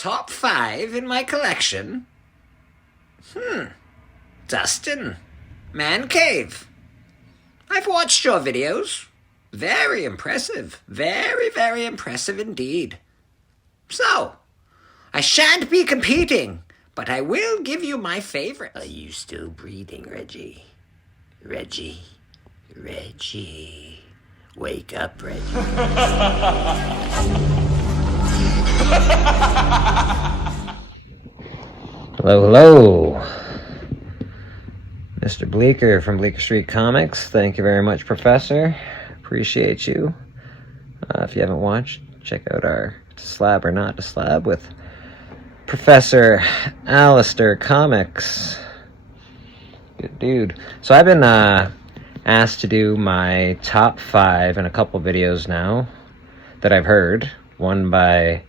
Top 5 in my collection? Dustin. Man Cave. I've watched your videos. Very impressive. Very, very impressive indeed. So, I shan't be competing, but I will give you my favorite. Are you still breathing, Reggie? Reggie. Wake up, Reggie. Hello. Mr. Bleeker from Bleeker Street Comics. Thank you very much, Professor. Appreciate you. If you haven't watched, check out our To Slab or Not to Slab with Professor Alistair Comics. Good dude. So I've been asked to do my top 5 in a couple videos now that I've heard. One by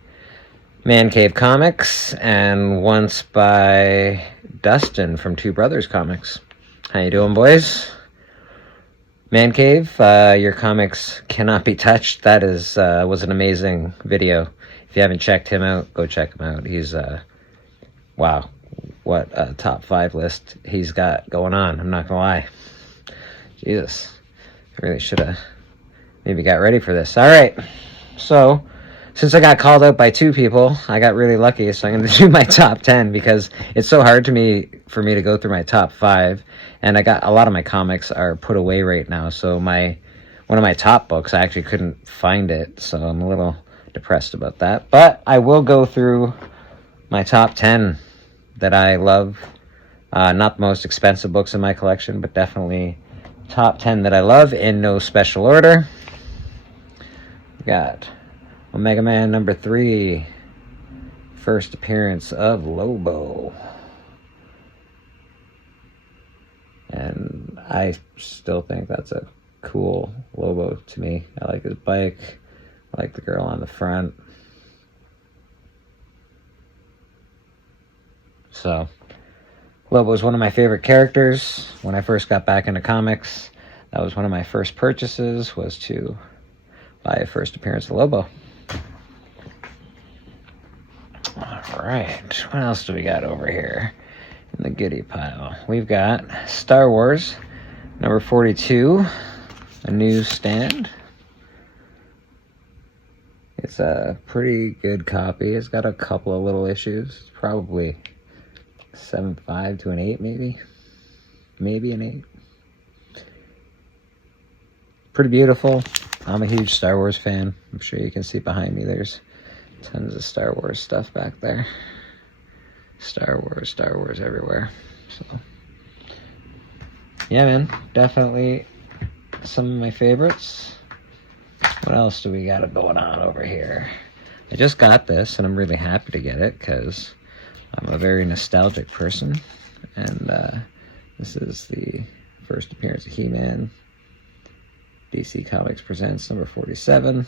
Man Cave Comics and once by Dustin from Two Brothers Comics. How you doing, boys? Man Cave, your comics cannot be touched. That was an amazing video. If you haven't checked him out, go check him out. He's wow, what a top 5 list he's got going on. I'm not gonna lie. Jesus, I really should have maybe got ready for this. All right, so since I got called out by 2 people, I got really lucky. So I'm going to do my top 10 because it's so hard for me to go through my top 5, and I got a lot of my comics are put away right now. So one of my top books, I actually couldn't find it, so I'm a little depressed about that. But I will go through my top 10 that I love. Not the most expensive books in my collection, but definitely top 10 that I love in no special order. We got Omega Man number 3, first appearance of Lobo. And I still think that's a cool Lobo to me. I like his bike. I like the girl on the front. So, Lobo is one of my favorite characters. When I first got back into comics, that was one of my first purchases, was to buy a first appearance of Lobo. Alright, what else do we got over here in the goodie pile? We've got Star Wars number 42, a newsstand. It's a pretty good copy. It's got a couple of little issues. It's probably 7.5 to an 8, maybe an 8. Pretty beautiful. I'm a huge Star Wars fan. I'm sure you can see behind me there's tons of Star Wars stuff back there. Star Wars everywhere. So, yeah, man, definitely some of my favorites. What else do we got going on over here? I just got this, and I'm really happy to get it because I'm a very nostalgic person. And this is the first appearance of He-Man. DC Comics Presents number 47.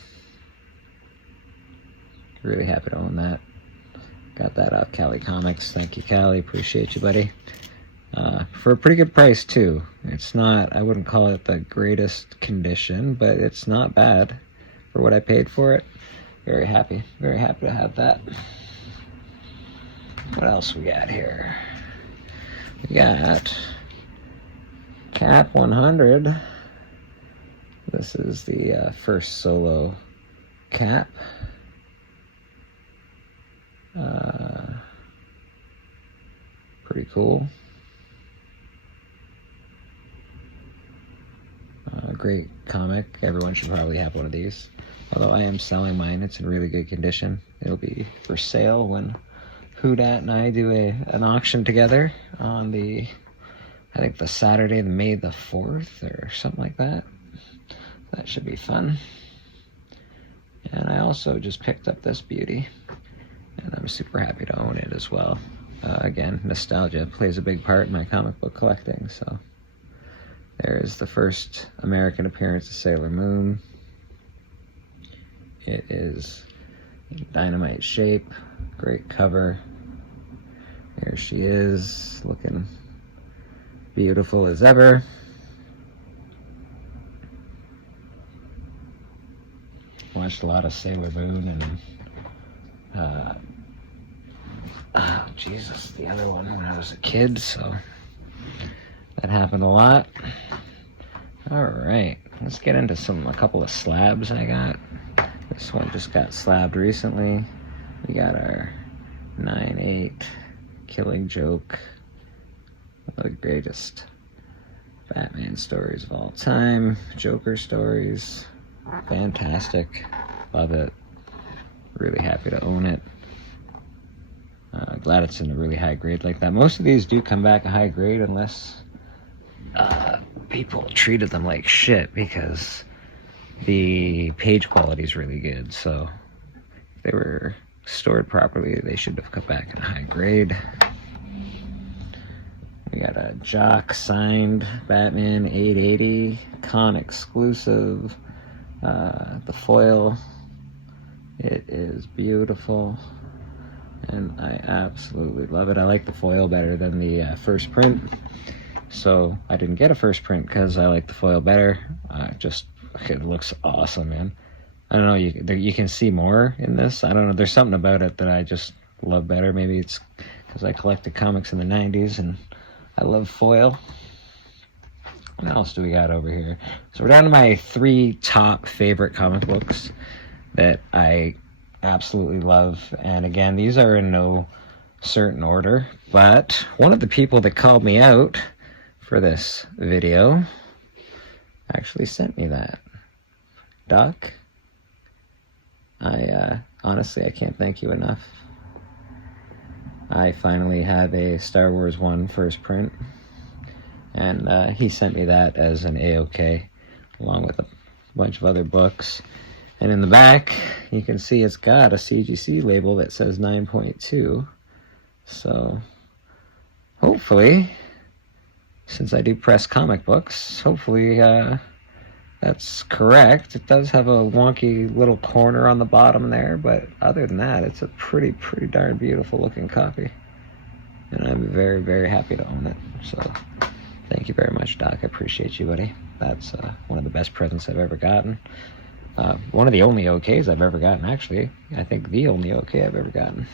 Really happy to own that. Got that off Cali Comics. Thank you, Cali. Appreciate you, buddy. For a pretty good price, too. It's not, I wouldn't call it the greatest condition, but it's not bad for what I paid for it. Very happy to have that. What else we got here? We got Cap 100. This is the first solo Cap. Pretty cool. Great comic. Everyone should probably have one of these. Although I am selling mine. It's in really good condition. It'll be for sale when Houdat and I do an auction together on I think the Saturday, May the 4th or something like that. That should be fun. And I also just picked up this beauty, and I'm super happy to own it as well. Again, nostalgia plays a big part in my comic book collecting, so there's the first American appearance of Sailor Moon. It is dynamite shape, great cover. There she is, looking beautiful as ever. Watched a lot of Sailor Moon and Oh, Jesus, the other one when I was a kid, so that happened a lot. Alright, let's get into a couple of slabs I got. This one just got slabbed recently. We got our 9/8 Killing Joke, one of the greatest Batman stories of all time. Joker stories, fantastic, love it. Really happy to own it. Glad it's in a really high grade like that. Most of these do come back a high grade unless people treated them like shit, because the page quality is really good. So if they were stored properly, they should have come back in a high grade. We got a Jock signed Batman 880 con exclusive. The foil, it is beautiful, and I absolutely love it. I like the foil better than the first print, so I didn't get a first print because I like the foil better. It looks awesome, man. I don't know, you can see more in this. I don't know, there's something about it that I just love better. Maybe it's because I collected comics in the 90s and I love foil. What else do we got over here? So we're down to my 3 top favorite comic books that I absolutely love. And again, these are in no certain order, but one of the people that called me out for this video actually sent me that. Doc, honestly, I can't thank you enough. I finally have a Star Wars 1 first print, and he sent me that as an A-OK, along with a bunch of other books. And in the back, you can see it's got a CGC label that says 9.2. So, hopefully, since I do press comic books, hopefully that's correct. It does have a wonky little corner on the bottom there, but other than that, it's a pretty darn beautiful looking copy. And I'm very, very happy to own it. So, thank you very much, Doc. I appreciate you, buddy. That's one of the best presents I've ever gotten. One of the only OKs I've ever gotten, actually. I think the only OK I've ever gotten.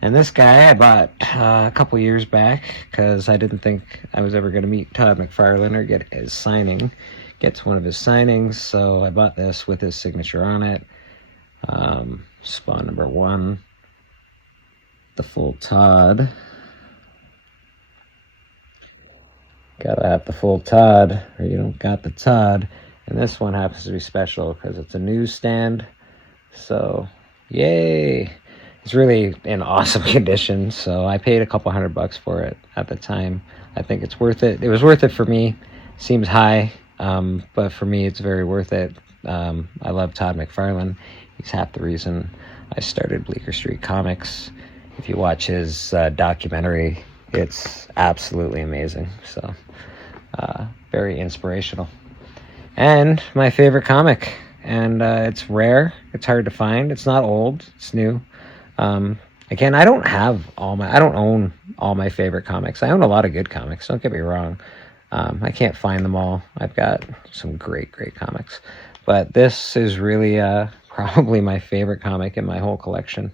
And this guy I bought a couple years back because I didn't think I was ever going to meet Todd McFarlane or get to one of his signings. So I bought this with his signature on it. Spawn number 1. The full Todd. Gotta have the full Todd, or you don't got the Todd. And this one happens to be special because it's a newsstand. So, yay! It's really in awesome condition. So I paid a couple $100 for it at the time. I think it's worth it. It was worth it for me. Seems high, but for me, it's very worth it. I love Todd McFarlane. He's half the reason I started Bleecker Street Comics. If you watch his documentary, it's absolutely amazing. So, very inspirational. And my favorite comic. And it's rare. It's hard to find. It's not old. It's new. Again, I don't own all my favorite comics. I own a lot of good comics. Don't get me wrong. I can't find them all. I've got some great comics. But this is really probably my favorite comic in my whole collection.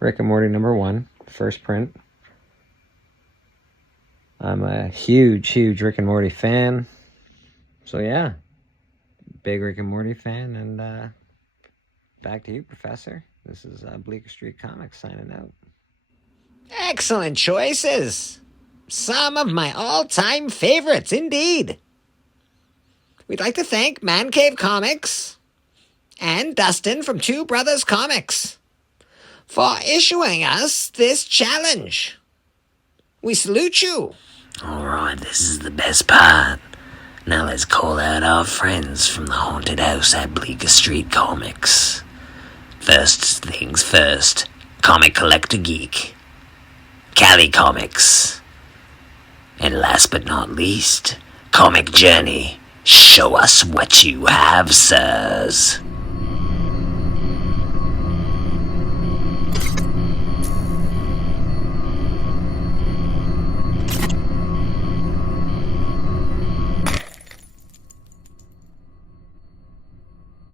Rick and Morty number 1, first print. I'm a huge Rick and Morty fan. So yeah, big Rick and Morty fan. And back to you, Professor. This is Bleecker Street Comics signing out. Excellent choices. Some of my all-time favorites, indeed. We'd like to thank Man Cave Comics and Dustin from Two Brothers Comics for issuing us this challenge. We salute you. Alright, this is the best part. Now let's call out our friends from the haunted house at Bleecker Street Comics. First things first, Comic Collector Geek, Cali Comics, and last but not least, Comic Journey. Show us what you have, sirs.